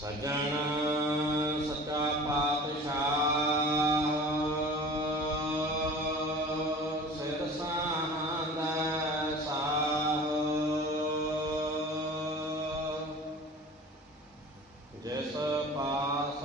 ਸਜਣ ਸੱਚਾ ਪਾਤਸ਼ਾਹ। ਸਿਰ ਸਾਹੰਦਾ ਸਾਹ। ਜਿਸ ਪਾਸ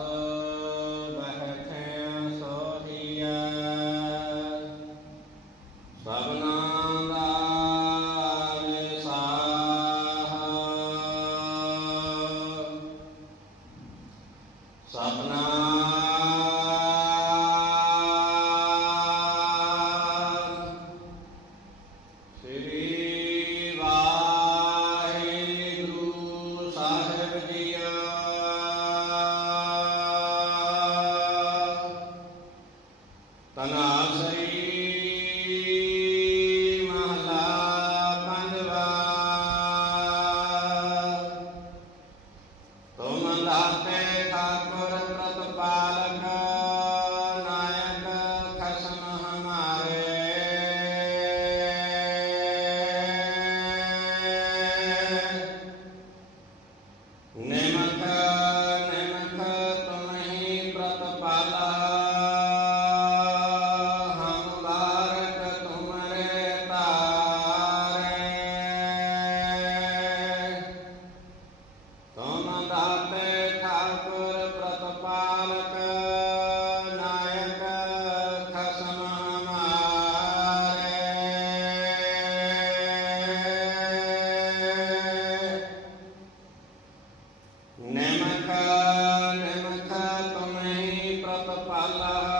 Tanah saya فقد الله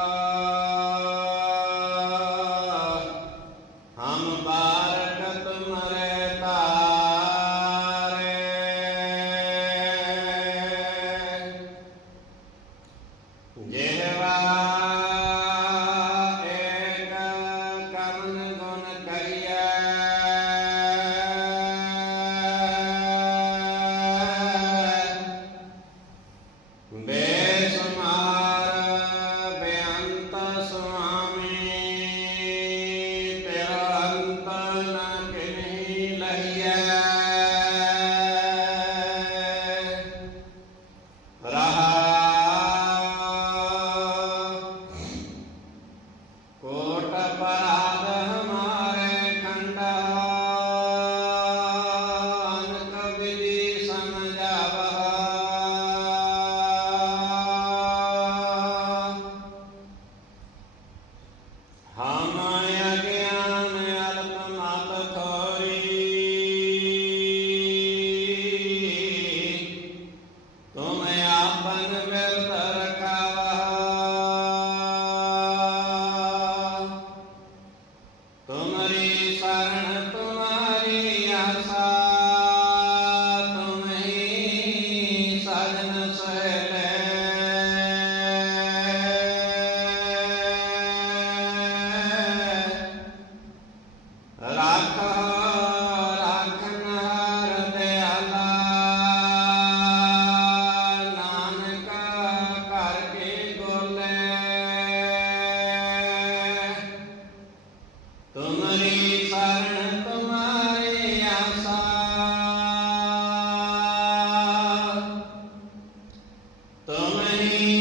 Amém.